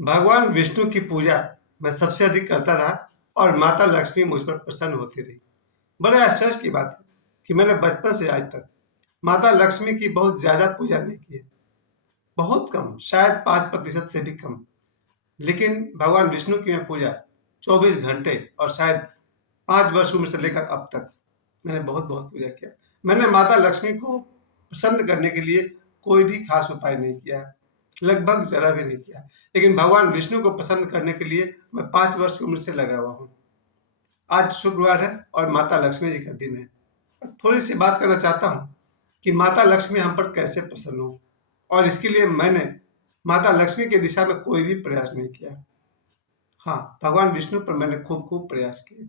भगवान विष्णु की पूजा मैं सबसे अधिक करता रहा और माता लक्ष्मी मुझ पर प्रसन्न होती रही। बड़े आश्चर्य की बात है कि मैंने बचपन से आज तक माता लक्ष्मी की बहुत ज्यादा पूजा नहीं की है। बहुत कम, शायद 5% से भी कम। लेकिन भगवान विष्णु की मैं पूजा 24 घंटे और शायद 5 वर्ष उम्र से लेकर अब तक मैंने बहुत बहुत पूजा किया। मैंने माता लक्ष्मी को प्रसन्न करने के लिए कोई भी खास उपाय नहीं किया है, लगभग जरा भी नहीं किया। लेकिन भगवान विष्णु को प्रसन्न करने के लिए मैं 5 वर्ष की उम्र से लगा हुआ हूँ। आज शुक्रवार है और माता लक्ष्मी जी का दिन है। मैं थोड़ी सी बात करना चाहता हूँ कि माता लक्ष्मी हम पर कैसे प्रसन्न हो, और इसके लिए मैंने माता लक्ष्मी की दिशा में कोई भी प्रयास नहीं किया। हाँ, भगवान विष्णु पर मैंने खूब खूब प्रयास किए।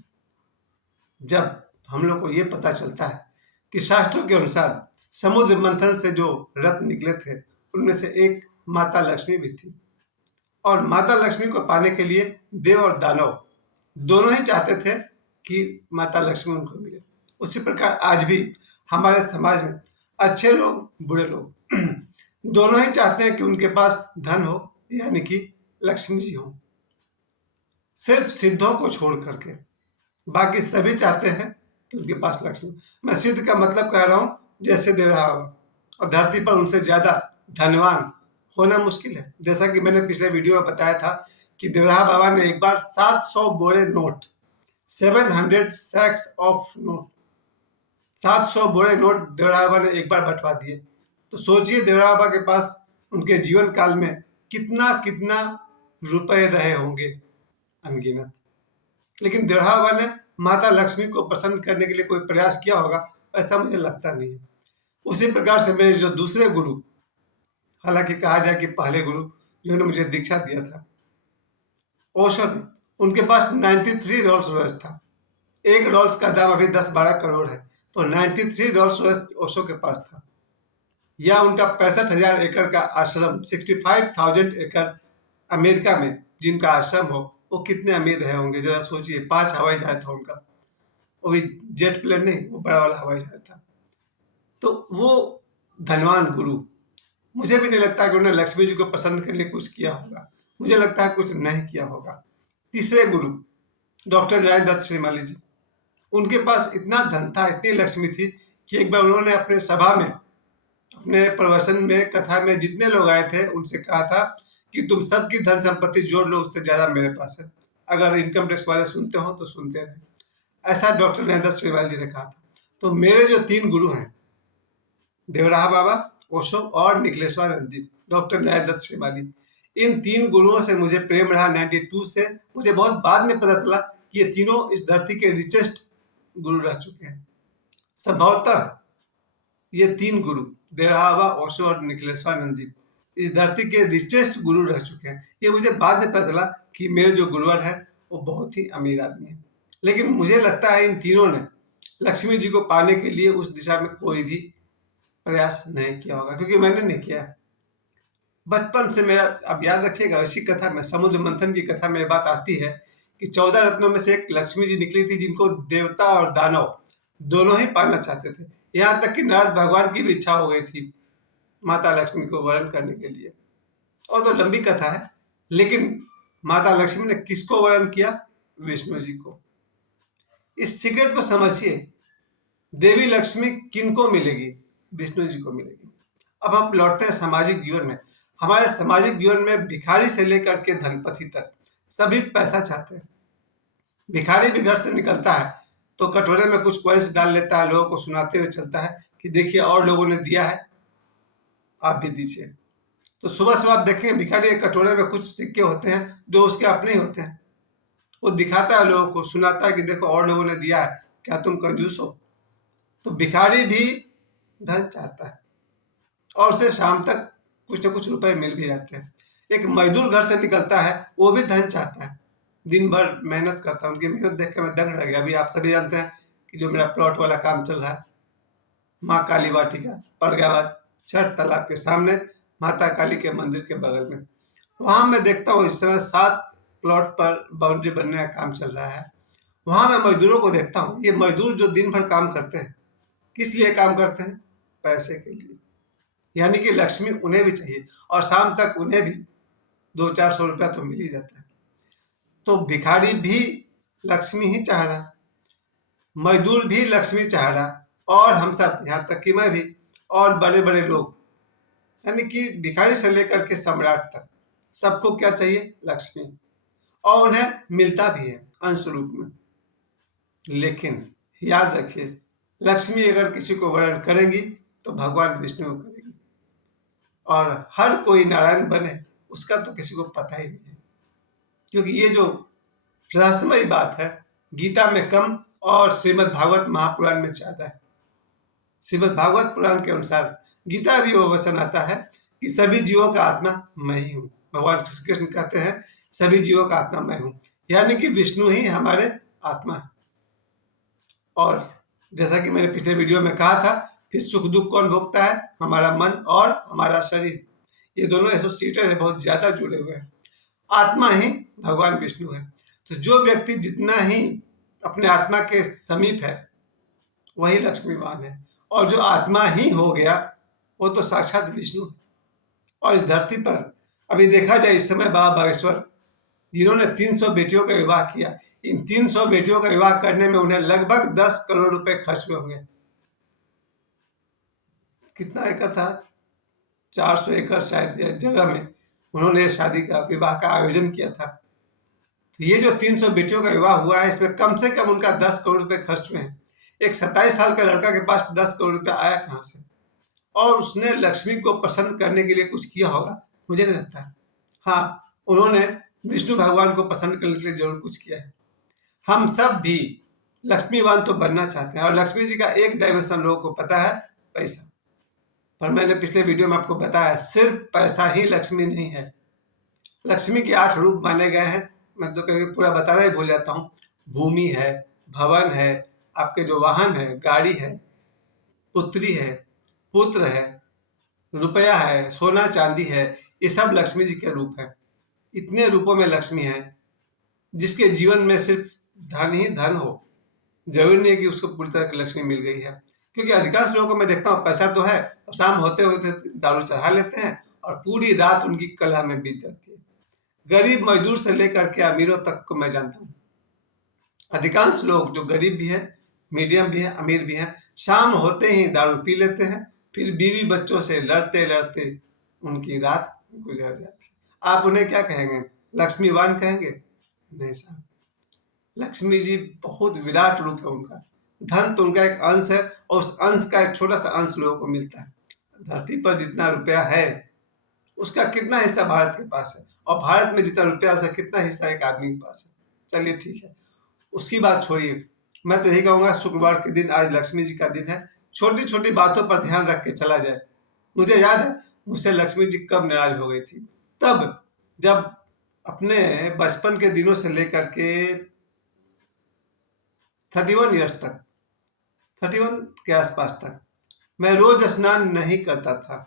जब हम लोग को ये पता चलता है कि शास्त्रों के अनुसार समुद्र मंथन से जो रत्न निकले थे उनमें से एक माता लक्ष्मी भी थी, और माता लक्ष्मी को पाने के लिए देव और दानव दोनों ही चाहते थे कि माता लक्ष्मी उनको मिले। उसी प्रकार आज भी हमारे समाज में अच्छे लोग, बुरे लोग दोनों ही चाहते हैं कि उनके पास धन हो, यानी कि लक्ष्मी जी हो। सिर्फ सिद्धों को छोड़ करके बाकी सभी चाहते हैं कि उनके पास लक्ष्मी। मैं सिद्ध का मतलब कह रहा हूं जैसे देवराहा बाबा, और धरती पर उनसे ज्यादा धनवान होना मुश्किल है। जैसा कि मैंने पिछले वीडियो में बताया था कि देवराहा बाबा ने एक बार 700 बोरे नोट, 700 सैक्स ऑफ नोट, 700 बोरे नोट देवराहा बाबा ने एक बार बंटवा दिए। तो सोचिए देवराहा बाबा के पास उनके जीवन काल में कितना कितना रुपए रहे होंगे, अनगिनत। लेकिन देवराहा बाबा ने माता लक्ष्मी को प्रसन्न करने के लिए कोई प्रयास किया होगा, ऐसा मुझे लगता नहीं है। उसी प्रकार से मेरे जो दूसरे गुरु, हालांकि कहा जाए कि पहले गुरु जिन्होंने मुझे दीक्षा दिया था, ओशो ने, उनके पास 93 रोल्स रॉयस था। एक रोल्स का दाम अभी 10-12 करोड़ है, तो 93 रोल्स रॉयस ओशो के पास था। या उनका 65,000 एकड़ का आश्रम, 65,000 एकड़ अमेरिका में जिनका आश्रम हो, वो कितने अमीर रहे होंगे जरा सोचिए। 5 हवाई जहाज था उनका, वो भी जेट प्लेन नहीं, वो बड़ा वाला हवाई जहाज था। तो वो धनवान गुरु, मुझे भी नहीं लगता कि उन्होंने लक्ष्मी जी को प्रसन्न करने के लिए कुछ किया होगा। मुझे लगता है कुछ नहीं किया होगा। तीसरे गुरु डॉक्टर न्याय दत्त श्रीमाली जी, उनके पास इतना धन था, इतनी लक्ष्मी थी कि एक बार उन्होंने अपने सभा में, अपने प्रवचन में, कथा में जितने लोग आए थे उनसे कहा था कि तुम सबकी धन संपत्ति जोड़ लो, उससे ज्यादा मेरे पास है। अगर इनकम टैक्स वाले सुनते हो तो सुनते रहे। ऐसा डॉक्टर न्याय दत्त श्रीमाली जी ने कहा था। तो मेरे जो 3 गुरु हैं, देवराहा बाबा, ओशो और निखिलेश्वरानंद जी, डॉक्टर न्याय दत्त श्रीमाली, इन 3 गुरुओं से मुझे प्रेम रहा 92 से। मुझे बहुत बाद में पता चला कि ये तीनों इस धरती के रिचेस्ट गुरु रह चुके हैं। संभवतः ये 3 गुरु, देवराहा बाबा, ओशो और निखिलेश्वरानंद जी, इस धरती के रिचेस्ट गुरु रह चुके हैं। ये मुझे बाद में पता चला कि मेरे जो गुरुवर है वो बहुत ही अमीर आदमी है। लेकिन मुझे लगता है इन तीनों ने लक्ष्मी जी को पाने के लिए उस दिशा में कोई भी प्रयास नहीं किया होगा, क्योंकि मैंने नहीं किया। बचपन से मेरा, अब याद रखिएगा, इसी कथा में, समुद्र मंथन की कथा में बात आती है कि 14 रत्नों में से एक लक्ष्मी जी निकली थी, जिनको देवता और दानव दोनों ही पाना चाहते थे। यहाँ तक कि नारद भगवान की भी इच्छा हो गई थी माता लक्ष्मी को वरण करने के लिए। और तो लंबी कथा है, लेकिन माता लक्ष्मी ने किसको वरण किया? विष्णु जी को। इस सीक्रेट को समझिए। देवी लक्ष्मी किनको मिलेगी? विष्णु जी को मिलेगी। अब हम लौटते हैं सामाजिक जीवन में। हमारे सामाजिक जीवन में भिखारी से लेकर के धनपति तक सभी पैसा चाहते हैं। भिखारी भी घर से निकलता है तो कटोरे में कुछ कॉइन्स डाल लेता है, लोगों को सुनाते हुए चलता है कि देखिए और लोगों ने दिया है, आप भी दीजिए। तो सुबह सुबह आप देखेंगे भिखारी के कटोरे में कुछ सिक्के होते हैं जो उसके अपने ही होते हैं। वो दिखाता है लोगों को, सुनाता है कि देखो और लोगों ने दिया है, क्या तुम कंजूस हो? तो भिखारी भी धन चाहता है और उसे शाम तक कुछ न कुछ रुपए मिल भी जाते हैं। एक मजदूर घर से निकलता है, वो भी धन चाहता है, दिन भर मेहनत करता है। उनकी मेहनत देख के मैं दंग रह गया। अभी आप सभी जानते हैं कि जो मेरा प्लॉट वाला काम चल रहा है, माँ काली वाटिका, पड़गाबाद, छठ तालाब के सामने, माता काली के मंदिर के बगल में, वहां मैं देखता हूँ इस समय 7 प्लॉट पर बाउंड्री बनने का काम चल रहा है। वहां मैं मजदूरों को देखता हूँ। ये मजदूर जो दिन भर काम करते हैं, किस लिए काम करते हैं? पैसे के लिए। यानी कि लक्ष्मी उन्हें भी चाहिए और शाम तक उन्हें भी 200-400 रुपया तो मिल ही जाता है। तो भिखारी भी लक्ष्मी ही चाह रहा, मजदूर भी लक्ष्मी चाह रहा, और हम सब, यहाँ तक कि मैं भी, और बड़े बड़े लोग, यानी कि भिखारी से लेकर के सम्राट तक, सबको क्या चाहिए? लक्ष्मी। और उन्हें मिलता भी है अंश रूप में। लेकिन याद रखिए, लक्ष्मी अगर किसी को वर्ण करेगी तो भगवान विष्णु को करेगी, और हर कोई नारायण बने उसका तो किसी को पता ही नहीं है, क्योंकि ये जो रहस्यमयी बात है गीता में कम और श्रीमद् भागवत महापुराण में ज्यादा है। श्रीमद् भागवत पुराण के अनुसार गीता भी वो वचन आता है कि सभी जीवों का आत्मा मैं ही हूँ। भगवान श्री कृष्ण कहते हैं सभी जीवों का आत्मा मैं हूँ, यानी कि विष्णु ही हमारे आत्मा है। और जैसा कि मैंने पिछले वीडियो में कहा था, फिर सुख दुख कौन भोगता है? हमारा मन और हमारा शरीर, ये दोनों एसोसिएटेड है, बहुत ज्यादा जुड़े हुए हैं। आत्मा ही भगवान विष्णु है। तो जो व्यक्ति जितना ही अपने आत्मा के समीप है वही लक्ष्मीवान है, और जो आत्मा ही हो गया वो तो साक्षात विष्णु है। और इस धरती पर अभी देखा जाए, इस समय बाबा बागेश्वर जिन्होंने 300 बेटियों का विवाह किया, इन 300 बेटियों का विवाह करने में उन्हें लगभग 10 करोड़ रुपए खर्च हुए होंगे। कितना एकड़ था? 400 एकड़ शायद जगह में उन्होंने शादी का, विवाह का आयोजन किया था। तो ये जो 300 बेटियों का विवाह हुआ है, इसमें कम से कम उनका 10 करोड़ रुपए खर्च हुए हैं। एक 27 साल का लड़का के पास 10 करोड़ रुपया आया कहाँ से? और उसने लक्ष्मी को प्रसन्न करने के लिए कुछ किया होगा, मुझे नहीं लगता। हाँ, उन्होंने विष्णु भगवान को प्रसन्न करने के लिए जरूर कुछ किया है। हम सब भी लक्ष्मीवान तो बनना चाहते हैं, और लक्ष्मी जी का एक डायमेंशन लोगों को पता है, पैसा। पर मैंने पिछले वीडियो में आपको बताया सिर्फ पैसा ही लक्ष्मी नहीं है। लक्ष्मी के 8 रूप माने गए हैं, मैं तो कभी पूरा बताना ही भूल जाता हूँ। भूमि है, भवन है, आपके जो वाहन है, गाड़ी है, पुत्री है, पुत्र है, रुपया है, सोना चांदी है, ये सब लक्ष्मी जी के रूप है। इतने रूपों में लक्ष्मी है, जिसके जीवन में सिर्फ धन ही धन हो, जरूरी नहीं है कि उसको पूरी तरह की लक्ष्मी मिल गई है। क्योंकि अधिकांश लोगों को मैं देखता हूँ पैसा तो है, और शाम होते होते दारू चढ़ा लेते हैं और पूरी रात उनकी कलह में बीत जाती है। गरीब मजदूर से लेकर के अमीरों तक को मैं जानता हूँ। अधिकांश लोग जो गरीब भी हैं, मीडियम भी हैं, अमीर भी हैं, शाम होते ही दारू पी लेते हैं, फिर बीवी बच्चों से लड़ते लड़ते उनकी रात गुजर जाती है। आप उन्हें क्या कहेंगे? लक्ष्मीवान कहेंगे? नहीं साहब, लक्ष्मी जी बहुत विराट रूप है उनका। धन तो उनका एक अंश है, और उस अंश का एक छोटा सा अंश लोगों को मिलता है। धरती पर जितना रुपया है उसका कितना हिस्सा भारत के पास है, और भारत में जितना रुपया उसका कितना हिस्सा एक आदमी के पास है। चलिए ठीक है, उसकी बात छोड़िए। मैं तो यही कहूंगा, शुक्रवार के दिन आज लक्ष्मी जी का दिन है, छोटी छोटी बातों पर ध्यान रख के चला जाए। मुझे याद है मुझसे लक्ष्मी जी कब नाराज हो गई थी, तब जब अपने बचपन के दिनों से लेकर के 31 ईयर्स तक, 31 के आसपास तक मैं रोज स्नान नहीं करता था।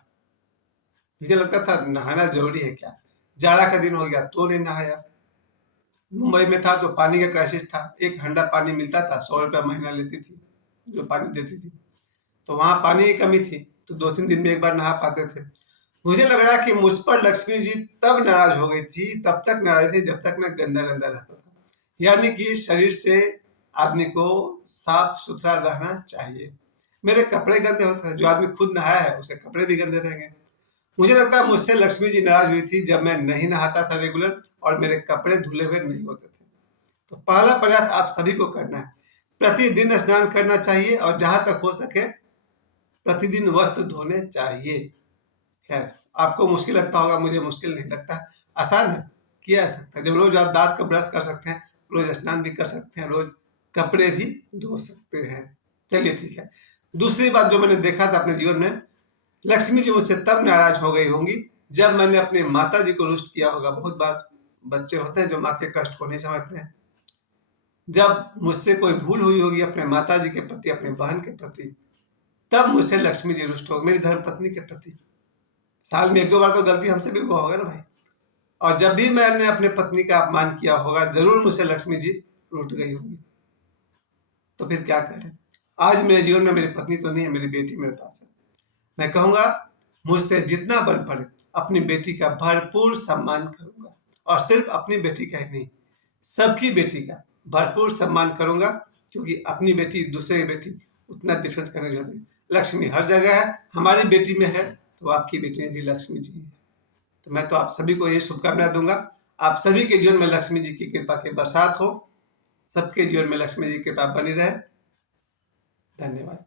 मुझे लगता था नहाना जरूरी है क्या, जाड़ा का दिन हो गया तो नहीं नहाया। मुंबई में था तो पानी का क्राइसिस था, एक हंडा पानी मिलता था, 100 रुपया महीना लेती थी जो पानी देती थी, तो वहां पानी की कमी थी, तो 2-3 दिन में एक बार नहा पाते थे। मुझे लग रहा कि मुझ पर लक्ष्मी जी तब नाराज हो गई थी, तब तक नाराज थी जब तक मैं गंदा गंदा रहता था। यानी कि शरीर से आदमी को साफ सुथरा रहना चाहिए। मेरे कपड़े गंदे होते थे, जो आदमी खुद नहाया है उसे कपड़े भी गंदे रहेंगे। मुझे लगता है मुझसे लक्ष्मी जी नाराज हुई थी जब मैं नहीं नहाता था रेगुलर, और मेरे कपड़े धुले हुए नहीं होते थे। तो पहला प्रयास आप सभी को करना है, प्रतिदिन स्नान करना चाहिए, और जहां तक हो सके प्रतिदिन वस्त्र धोने चाहिए। खैर, आपको मुश्किल लगता होगा, मुझे मुश्किल नहीं लगता, आसान है, किया जा सकता है। जब रोज आप दांत का ब्रश कर सकते हैं, रोज स्नान भी कर सकते हैं, रोज कपड़े भी धो सकते हैं। चलिए ठीक है। दूसरी बात जो मैंने देखा था अपने जीवन में, लक्ष्मी जी मुझसे तब नाराज हो गई होंगी जब मैंने अपनी माता जी को रुष्ट किया होगा। बहुत बार बच्चे होते हैं जो माँ के कष्ट को नहीं समझते हैं। जब मुझसे कोई भूल हुई होगी अपने माता जी के प्रति, अपने बहन के प्रति, तब मुझसे लक्ष्मी जी रुष्ट होगी, मेरी धर्म पत्नी के प्रति। साल में 1-2 बार तो गलती हमसे भी हुआ होगा ना भाई। और जब भी मैंने अपने पत्नी का अपमान किया होगा, जरूर मुझसे लक्ष्मी जी रूठ गई होगी। तो फिर क्या करें? आज मेरे जीवन में मेरी पत्नी तो नहीं है, मेरी बेटी मेरे पास है। मैं कहूंगा मुझसे जितना बन पड़े अपनी बेटी का भरपूर सम्मान करूंगा। और सिर्फ अपनी बेटी का ही नहीं, सबकी बेटी का भरपूर सम्मान करूंगा, क्योंकि अपनी बेटी दूसरे की बेटी उतना डिफरेंस करने की जरूरत नहीं। लक्ष्मी हर जगह है, हमारी बेटी में है तो आपकी बेटी में भी लक्ष्मी जी है। तो मैं तो आप सभी को ये शुभकामनाएं दूंगा। आप सभी के जीवन में लक्ष्मी जी की कृपा की बरसात हो, सबके जीवन में लक्ष्मी जी की कृपा बनी रहे। धन्यवाद।